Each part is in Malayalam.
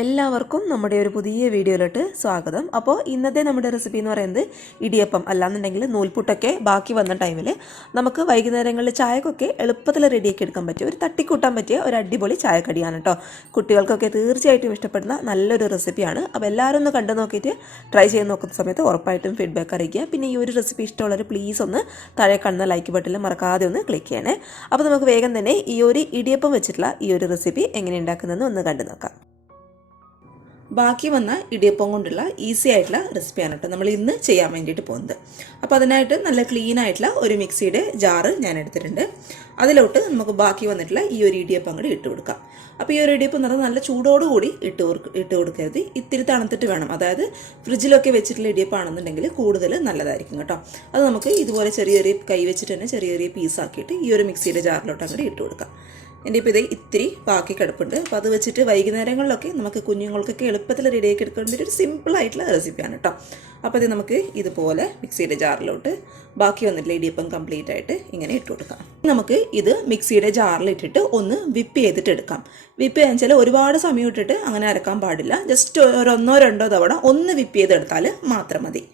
എല്ലാവർക്കും നമ്മുടെ ഒരു പുതിയ വീഡിയോയിലോട്ട് സ്വാഗതം. അപ്പോൾ ഇന്നത്തെ നമ്മുടെ റെസിപ്പി എന്ന് പറയുന്നത് ഇടിയപ്പം അല്ലാന്നുണ്ടെങ്കിൽ നൂൽപുട്ടൊക്കെ ബാക്കി വന്ന ടൈമിൽ നമുക്ക് വൈകുന്നേരങ്ങളിൽ ചായക്കൊക്കെ എളുപ്പത്തിൽ റെഡിയാക്കി എടുക്കാൻ പറ്റിയ ഒരു തട്ടിക്കൂട്ടാൻ പറ്റിയ ഒരു അടിപൊളി ചായക്കടിയാണ് കേട്ടോ. കുട്ടികൾക്കൊക്കെ തീർച്ചയായിട്ടും ഇഷ്ടപ്പെടുന്ന നല്ലൊരു റെസിപ്പിയാണ്. അപ്പോൾ എല്ലാവരും ഒന്ന് കണ്ടു നോക്കിയിട്ട് ട്രൈ ചെയ്ത് നോക്കുന്ന സമയത്ത് ഉറപ്പായിട്ടും ഫീഡ്ബാക്ക് അറിയിക്കുക. പിന്നെ ഈ ഒരു റെസിപ്പി ഇഷ്ടമുള്ളവർ പ്ലീസ് ഒന്ന് താഴെ കാണുന്ന ലൈക്ക് ബട്ടണിൽ മറക്കാതെ ഒന്ന് ക്ലിക്ക് ചെയ്യണേ. അപ്പോൾ നമുക്ക് വേഗം തന്നെ ഈ ഒരു ഇടിയപ്പം വെച്ചിട്ടുള്ള ഈ ഒരു റെസിപ്പി എങ്ങനെ ഉണ്ടാക്കുന്നതെന്ന് ഒന്ന് കണ്ടു നോക്കാം. ബാക്കി വന്ന ഇടിയപ്പം കൊണ്ടുള്ള ഈസി ആയിട്ടുള്ള റെസിപ്പിയാണ് കേട്ടോ നമ്മൾ ഇന്ന് ചെയ്യാൻ വേണ്ടിയിട്ട് പോകുന്നത്. അപ്പോൾ അതിനായിട്ട് നല്ല ക്ലീൻ ആയിട്ടുള്ള ഒരു മിക്സിയുടെ ജാറ് ഞാൻ എടുത്തിട്ടുണ്ട്. അതിലോട്ട് നമുക്ക് ബാക്കി വന്നിട്ടുള്ള ഈ ഒരു ഇടിയപ്പം കൂടി ഇട്ട് കൊടുക്കാം. അപ്പോൾ ഈ ഒരു ഇടിയപ്പം എന്ന് പറഞ്ഞാൽ നല്ല ചൂടോടുകൂടി ഇട്ട് കൊടുക്കരുത്, ഇത്തിരി തണുത്തിട്ട് വേണം. അതായത് ഫ്രിഡ്ജിലൊക്കെ വെച്ചിട്ടുള്ള ഇടിയപ്പം ആണെന്നുണ്ടെങ്കിൽ കൂടുതൽ നല്ലതായിരിക്കും കേട്ടോ. അത് നമുക്ക് ഇതുപോലെ ചെറിയ ചെറിയ കൈ വെച്ചിട്ട് തന്നെ ചെറിയ ചെറിയ പീസാക്കിയിട്ട് ഈ ഒരു മിക്സിയുടെ ജാറിലോട്ട് അങ്ങോട്ട് ഇട്ട് കൊടുക്കാം. എൻ്റെ ഇപ്പോൾ ഇത് ഇത്തിരി ബാക്കി കിടപ്പുണ്ട്. അപ്പോൾ അത് വെച്ചിട്ട് വൈകുന്നേരങ്ങളിലൊക്കെ നമുക്ക് കുഞ്ഞുങ്ങൾക്കൊക്കെ എളുപ്പത്തിൽ റെഡിയാക്കി എടുക്കാൻ വേണ്ടി ഒരു സിമ്പിളായിട്ടുള്ള റെസിപ്പിയാണ് കേട്ടോ. അപ്പോൾ ഇത് നമുക്ക് ഇതുപോലെ മിക്സിയുടെ ജാറിലോട്ട് ബാക്കി വന്നിട്ടുള്ള ഇടിയപ്പം കംപ്ലീറ്റ് ആയിട്ട് ഇങ്ങനെ ഇട്ട് കൊടുക്കാം. നമുക്ക് ഇത് മിക്സിയുടെ ജാറിലിട്ടിട്ട് ഒന്ന് വിപ്പ് ചെയ്തിട്ട് എടുക്കാം. വിപ്പ് ചെയ്യാൻ വെച്ചാൽ ഒരുപാട് സമയം ഇട്ടിട്ട് അങ്ങനെ അരക്കാൻ പാടില്ല. ജസ്റ്റ് ഒന്നോ രണ്ടോ തവണ ഒന്ന് വിപ്പ് ചെയ്തെടുത്താൽ മാത്രം മതി.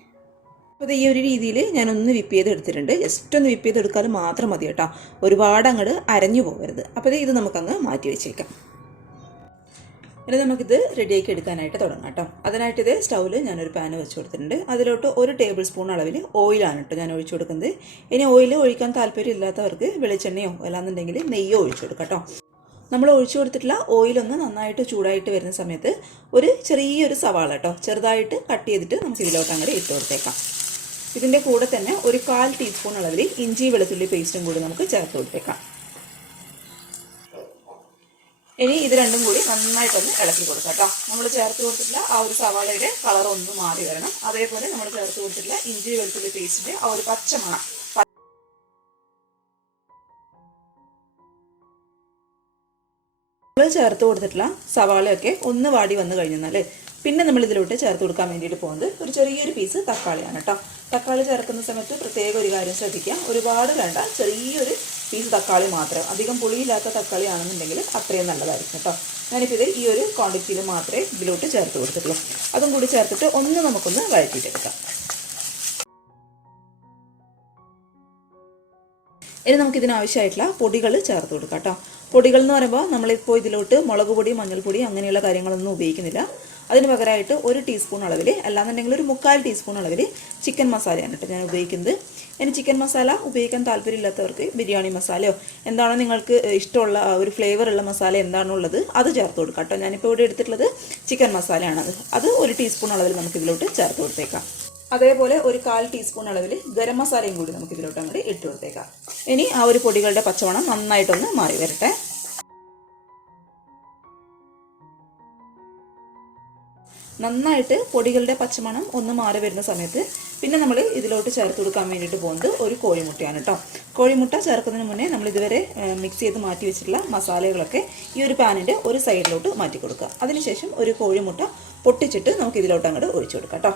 അപ്പോൾ ഈ ഒരു രീതിയിൽ ഞാനൊന്ന് വിപ്പ് ചെയ്തെടുത്തിട്ടുണ്ട്. ജസ്റ്റ് ഒന്ന് വിപ്പ് ചെയ്തെടുത്താൽ മാത്രം മതി കേട്ടോ, ഒരുപാട് അങ്ങോട്ട് അരഞ്ഞു പോകരുത്. അപ്പോൾ ഇത് നമുക്കങ്ങ് മാറ്റി വെച്ചേക്കാം. ഇനി നമുക്കിത് റെഡിയാക്കി എടുക്കാനായിട്ട് തുടങ്ങാം കേട്ടോ. അതിനായിട്ട് ഇത് സ്റ്റൗവിൽ ഞാനൊരു പാൻ വെച്ച് കൊടുത്തിട്ടുണ്ട്. അതിലോട്ട് 1 ടേബിൾ സ്പൂൺ അളവിൽ ഓയിലാണ് കേട്ടോ ഞാൻ ഒഴിച്ചു കൊടുക്കുന്നത്. ഇനി ഓയിൽ ഒഴിക്കാൻ താല്പര്യം ഇല്ലാത്തവർക്ക് വെളിച്ചെണ്ണയോ അല്ലാന്നുണ്ടെങ്കിൽ നെയ്യോ ഒഴിച്ചു കൊടുക്കാം കേട്ടോ. നമ്മൾ ഒഴിച്ചു കൊടുത്തിട്ടുള്ള ഓയിലൊന്ന് നന്നായിട്ട് ചൂടായിട്ട് വരുന്ന സമയത്ത് ഒരു ചെറിയൊരു സവാള കേട്ടോ ചെറുതായിട്ട് കട്ട് ചെയ്തിട്ട് നമുക്ക് ഇതിലോട്ട് അങ്ങോട്ട് ഇട്ട് കൊടുത്തേക്കാം. ഇതിൻ്റെ കൂടെ തന്നെ ഒരു 1/4 ടീസ്പൂൺ അളവിൽ ഇഞ്ചി വെളുത്തുള്ളി പേസ്റ്റും കൂടി നമുക്ക് ചേർത്ത് കൊടുത്തേക്കാം. ഇനി ഇത് രണ്ടും കൂടി നന്നായിട്ടൊന്ന് ഇളക്കി കൊടുക്കാം കേട്ടോ. നമ്മൾ ചേർത്ത് കൊടുത്തിട്ടുള്ള ആ ഒരു സവാളയുടെ കളർ ഒന്ന് മാറി വരണം. അതേപോലെ നമ്മൾ ചേർത്ത് കൊടുത്തിട്ടുള്ള ഇഞ്ചി വെളുത്തുള്ളി പേസ്റ്റിൻ്റെ ആ ഒരു പച്ചമണം നമ്മൾ ചേർത്ത് കൊടുത്തിട്ടുള്ള സവാളയൊക്കെ ഒന്ന് വാടി വന്നു കഴിഞ്ഞാൽ പിന്നെ നമ്മൾ ഇതിലോട്ട് ചേർത്ത് കൊടുക്കാൻ വേണ്ടിയിട്ട് പോകുന്നത് ഒരു ചെറിയൊരു പീസ് തക്കാളിയാണ് കേട്ടോ. തക്കാളി ചേർക്കുന്ന സമയത്ത് പ്രത്യേക ഒരു കാര്യം ശ്രദ്ധിക്കുക, ഒരുപാട് വേണ്ട, ചെറിയൊരു പീസ് തക്കാളി മാത്രം. അധികം പുളിയില്ലാത്ത തക്കാളി ആണെന്നുണ്ടെങ്കിൽ അത്രയും നല്ലതായിരിക്കും കേട്ടോ. ഞാനിപ്പോൾ ഇത് ഈ ഒരു ക്വാണ്ടിറ്റിയിൽ മാത്രമേ ഇതിലോട്ട് ചേർത്ത് കൊടുത്തിട്ടുള്ളൂ. അതും കൂടി ചേർത്തിട്ട് ഒന്ന് നമുക്കൊന്ന് വഴറ്റിയിട്ടെടുക്കാം. ഇനി നമുക്കിതിനാവശ്യമായിട്ടുള്ള പൊടികൾ ചേർത്ത് കൊടുക്കാം കേട്ടോ. പൊടികൾ എന്ന് പറയുമ്പോൾ നമ്മളിപ്പോൾ ഇതിലോട്ട് മുളക് പൊടി മഞ്ഞൾപ്പൊടി അങ്ങനെയുള്ള കാര്യങ്ങളൊന്നും ഉപയോഗിക്കുന്നില്ല. അതിന് പകരമായിട്ട് 1 ടീസ്പൂൺ അളവിൽ അല്ലാന്നുണ്ടെങ്കിൽ ഒരു 3/4 ടീസ്പൂൺ അളവിൽ ചിക്കൻ മസാലയാണ് കേട്ടോ ഞാൻ ഉപയോഗിക്കുന്നത്. ഇനി ചിക്കൻ മസാല ഉപയോഗിക്കാൻ താല്പര്യമില്ലാത്തവർക്ക് ബിരിയാണി മസാലയോ എന്താണോ നിങ്ങൾക്ക് ഇഷ്ടമുള്ള ഒരു ഫ്ലേവറുള്ള മസാല എന്താണുള്ളത് അത് ചേർത്ത് കൊടുക്കാം കേട്ടോ. ഞാനിപ്പോൾ ഇവിടെ എടുത്തിട്ടുള്ളത് ചിക്കൻ മസാലയാണത്. അത് 1 ടീസ്പൂൺ അളവിൽ നമുക്ക് ഇതിലോട്ട് ചേർത്ത് കൊടുത്തേക്കാം. അതേപോലെ ഒരു 1/4 ടീസ്പൂൺ അളവിൽ ഗരം മസാലയും കൂടി നമുക്ക് ഇതിലോട്ട് അങ്ങോട്ട് ഇട്ട് കൊടുത്തേക്കാം. ഇനി ആ ഒരു പൊടികളുടെ പച്ചമണം നന്നായിട്ടൊന്ന് മാറി വരട്ടെ. നന്നായിട്ട് പൊടികളുടെ പച്ചമണം ഒന്ന് മാറി വരുന്ന സമയത്ത് പിന്നെ നമ്മൾ ഇതിലോട്ട് ചേർത്ത് കൊടുക്കാൻ വേണ്ടിയിട്ട് പോകുന്നത് ഒരു കോഴിമുട്ടയാണ് കേട്ടോ. കോഴിമുട്ട ചേർക്കുന്നതിന് മുന്നേ നമ്മൾ ഇതുവരെ മിക്സ് ചെയ്ത് മാറ്റി വെച്ചിട്ടുള്ള മസാലകളൊക്കെ ഈ ഒരു പാനിൻ്റെ ഒരു സൈഡിലോട്ട് മാറ്റി കൊടുക്കുക. അതിനുശേഷം ഒരു കോഴിമുട്ട പൊട്ടിച്ചിട്ട് നമുക്ക് ഇതിലോട്ട് അങ്ങോട്ട് ഒഴിച്ചു കൊടുക്കാം കേട്ടോ.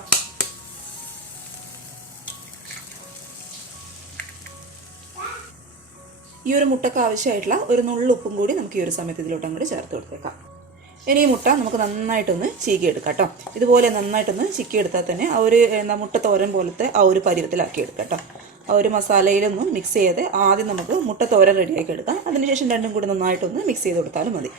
ഈ ഒരു മുട്ടക്ക് ആവശ്യമായിട്ടുള്ള ഒരു നുള്ളുപ്പും കൂടി നമുക്ക് ഈ ഒരു സമയത്ത് ഇതിലോട്ട് അങ്ങോട്ട് ചേർത്ത് കൊടുത്തേക്കാം. ഇനി ഈ മുട്ട നമുക്ക് നന്നായിട്ടൊന്ന് ചീകിയെടുക്കാം കേട്ടോ. ഇതുപോലെ നന്നായിട്ടൊന്ന് ചിക്കിയെടുത്താൽ തന്നെ ആ ഒരു മുട്ട തോരൻ പോലത്തെ ആ ഒരു പരുവത്തിലാക്കി എടുക്കാം കേട്ടോ. ആ ഒരു മസാലയിലൊന്നും മിക്സ് ചെയ്ത് ആദ്യം നമുക്ക് മുട്ട തോരൻ റെഡിയാക്കി എടുക്കാം. അതിനുശേഷം രണ്ടും കൂടി നന്നായിട്ടൊന്ന് മിക്സ് ചെയ്ത് കൊടുത്താലും മതി.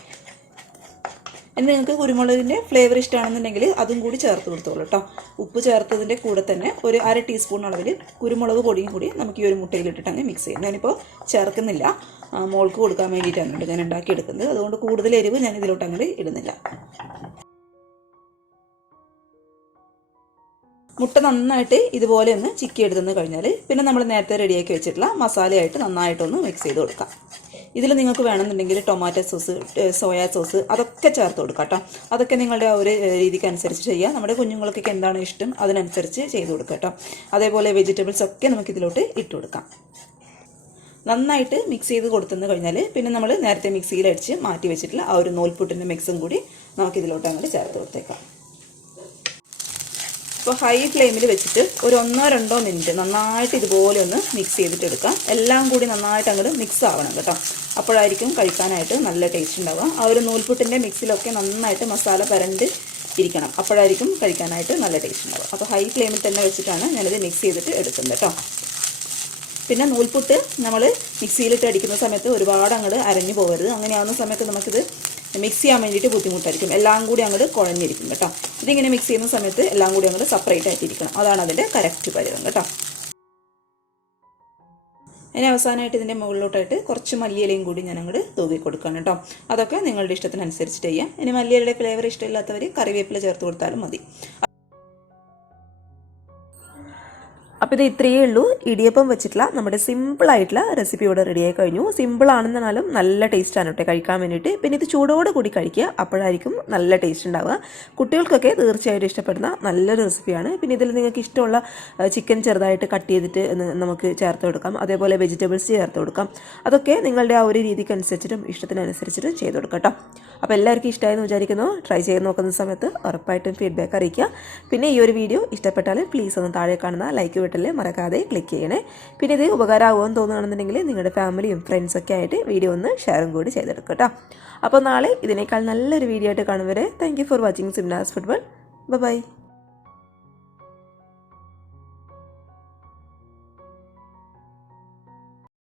ഇനി നിങ്ങൾക്ക് കുരുമുളകിൻ്റെ ഫ്ലേവർ ഇഷ്ടമാണെന്നുണ്ടെങ്കിൽ അതും കൂടി ചേർത്ത് കൊടുത്തോളൂ കേട്ടോ. ഉപ്പ് ചേർത്തതിൻ്റെ കൂടെ തന്നെ ഒരു 1/2 ടീസ്പൂൺ അളവിൽ കുരുമുളക് പൊടിയും കൂടി നമുക്ക് ഈ ഒരു മുട്ടയിലിട്ടിട്ട് അങ്ങ് മിക്സ് ചെയ്യാം. ഞാനിപ്പോൾ ചേർക്കുന്നില്ല, മോൾക്ക് കൊടുക്കാൻ വേണ്ടിയിട്ടാണ് ഞാൻ ഉണ്ടാക്കിയെടുക്കുന്നത്. അതുകൊണ്ട് കൂടുതൽ എരിവ് ഞാൻ ഇതിലോട്ട് അങ്ങോട്ട് ഇടുന്നില്ല. മുട്ട നന്നായിട്ട് ഇതുപോലെ ഒന്ന് ചിക്കി എടുത്തെന്ന് കഴിഞ്ഞാൽ പിന്നെ നമ്മൾ നേരത്തെ റെഡിയാക്കി വെച്ചിട്ടുള്ള മസാലയായിട്ട് നന്നായിട്ടൊന്ന് മിക്സ് ചെയ്ത് കൊടുക്കാം. ഇതിൽ നിങ്ങൾക്ക് വേണമെന്നുണ്ടെങ്കിൽ ടൊമാറ്റോ സോസ്, സോയാ സോസ് അതൊക്കെ ചേർത്ത് കൊടുക്കാം കേട്ടോ. അതൊക്കെ നിങ്ങളുടെ ആ ഒരു രീതിക്ക് അനുസരിച്ച് ചെയ്യുക. നമ്മുടെ കുഞ്ഞുങ്ങൾക്കൊക്കെ എന്താണ് ഇഷ്ടം അതിനനുസരിച്ച് ചെയ്ത് കൊടുക്കുക കേട്ടോ. അതേപോലെ വെജിറ്റബിൾസ് ഒക്കെ നമുക്കിതിലോട്ട് ഇട്ട് കൊടുക്കാം. നന്നായിട്ട് മിക്സ് ചെയ്ത് കൊടുത്തെന്ന് കഴിഞ്ഞാൽ പിന്നെ നമ്മൾ നേരത്തെ മിക്സിയിൽ അടിച്ച് മാറ്റി വെച്ചിട്ടുള്ള ആ ഒരു നൂൽപുട്ടിൻ്റെ മിക്സും കൂടി നമുക്കിതിലോട്ട് അങ്ങോട്ട് ചേർത്ത് കൊടുത്തേക്കാം. അപ്പോൾ ഹൈ ഫ്ലെയിമിൽ വെച്ചിട്ട് ഒരു 1-2 മിനിറ്റ് നന്നായിട്ട് ഇതുപോലെ ഒന്ന് മിക്സ് ചെയ്തിട്ട് എടുക്കാം. എല്ലാം കൂടി നന്നായിട്ട് അങ്ങോട്ട് മിക്സ് ആവണം കേട്ടോ. അപ്പോഴായിരിക്കും കഴിക്കാനായിട്ട് നല്ല ടേസ്റ്റ് ഉണ്ടാവുക. ആ ഒരു നൂൽപുട്ടിൻ്റെ മിക്സിലൊക്കെ നന്നായിട്ട് മസാല പരണ്ട് ഇരിക്കണം. അപ്പോഴായിരിക്കും കഴിക്കാനായിട്ട് നല്ല ടേസ്റ്റ് ഉണ്ടാവുക. അപ്പോൾ ഹൈ ഫ്ലെയിമിൽ തന്നെ വെച്ചിട്ടാണ് ഞാനിത് മിക്സ് ചെയ്തിട്ട് എടുക്കുന്നത് കേട്ടോ. പിന്നെ നൂൽപുട്ട് നമ്മൾ മിക്സിയിലിട്ട് അടിക്കുന്ന സമയത്ത് ഒരുപാട് അങ്ങോട്ട് അരഞ്ഞു പോകരുത്. അങ്ങനെയാവുന്ന സമയത്ത് നമുക്കിത് മിക്സ് ചെയ്യാൻ വേണ്ടിയിട്ട് ബുദ്ധിമുട്ടായിരിക്കും. എല്ലാം കൂടി അങ്ങോട്ട് കുഴഞ്ഞിരിക്കും കേട്ടോ. ഇതിങ്ങനെ മിക്സ് ചെയ്യുന്ന സമയത്ത് എല്ലാം കൂടി അങ്ങോട്ട് സെപ്പറേറ്റ് ആയിട്ടിരിക്കണം. അതാണ് അതിൻ്റെ കറക്റ്റ് പരുവം കേട്ടോ. ഇനി അവസാനമായിട്ട് ഇതിൻ്റെ മുകളിലോട്ടായിട്ട് കുറച്ച് മല്ലിയിലയും കൂടി ഞാൻ അങ്ങോട്ട് തൂക്കി കൊടുക്കണം കേട്ടോ. അതൊക്കെ നിങ്ങളുടെ ഇഷ്ടത്തിനനുസരിച്ചിട്ട് ചെയ്യാം. ഇനി മല്ലിയിലയുടെ ഫ്ലേവർ ഇഷ്ടമില്ലാത്തവർ കറിവേപ്പില ചേർത്ത് കൊടുത്താലും മതി. അപ്പോൾ ഇത് ഇത്രയേ ഉള്ളൂ. ഇടിയപ്പം വെച്ചിട്ടുള്ള നമ്മുടെ സിമ്പിളായിട്ടുള്ള റെസിപ്പി ഇവിടെ റെഡിയായി കഴിഞ്ഞു. സിമ്പിളാണെന്നാലും നല്ല ടേസ്റ്റാണ് കേട്ടോ കഴിക്കാൻ വേണ്ടിയിട്ട്. പിന്നെ ഇത് ചൂടോട് കൂടി കഴിക്കുക, അപ്പോഴായിരിക്കും നല്ല ടേസ്റ്റ് ഉണ്ടാവുക. കുട്ടികൾക്കൊക്കെ തീർച്ചയായിട്ടും ഇഷ്ടപ്പെടുന്ന നല്ലൊരു റെസിപ്പിയാണ്. പിന്നെ ഇതിൽ നിങ്ങൾക്ക് ഇഷ്ടമുള്ള ചിക്കൻ ചെറുതായിട്ട് കട്ട് ചെയ്തിട്ട് നമുക്ക് ചേർത്ത് കൊടുക്കാം. അതേപോലെ വെജിറ്റബിൾസ് ചേർത്ത് കൊടുക്കാം. അതൊക്കെ നിങ്ങളുടെ ആ ഒരു രീതിക്ക് അനുസരിച്ചിട്ടും ഇഷ്ടത്തിനനുസരിച്ചിട്ടും ചെയ്ത് കൊടുക്കാം കേട്ടോ. അപ്പോൾ എല്ലാവർക്കും ഇഷ്ടമായെന്ന് വിചാരിക്കുന്നു. ട്രൈ ചെയ്ത് നോക്കുന്ന സമയത്ത് ഉറപ്പായിട്ടും ഫീഡ്ബാക്ക് അറിയിക്കുക. പിന്നെ ഈ ഒരു വീഡിയോ ഇഷ്ടപ്പെട്ടാൽ പ്ലീസ് ഒന്ന് താഴെ കാണുന്ന ലൈക്ക് ബട്ടണിൽ മറക്കാതെ ക്ലിക്ക് ചെയ്യണേ. പിന്നെ ഇത് ഉപകാരമാകുമെന്ന് തോന്നുകയാണെന്നുണ്ടെങ്കിൽ നിങ്ങളുടെ ഫാമിലിയും ഫ്രണ്ട്സൊക്കെ ആയിട്ട് വീഡിയോ ഒന്ന് ഷെയറും കൂടി ചെയ്തെടുക്കുക കേട്ടോ. അപ്പോൾ നാളെ ഇതിനേക്കാൾ നല്ലൊരു വീഡിയോ ആയിട്ട് കാണും വരെ thank you for watching Simnas football. By.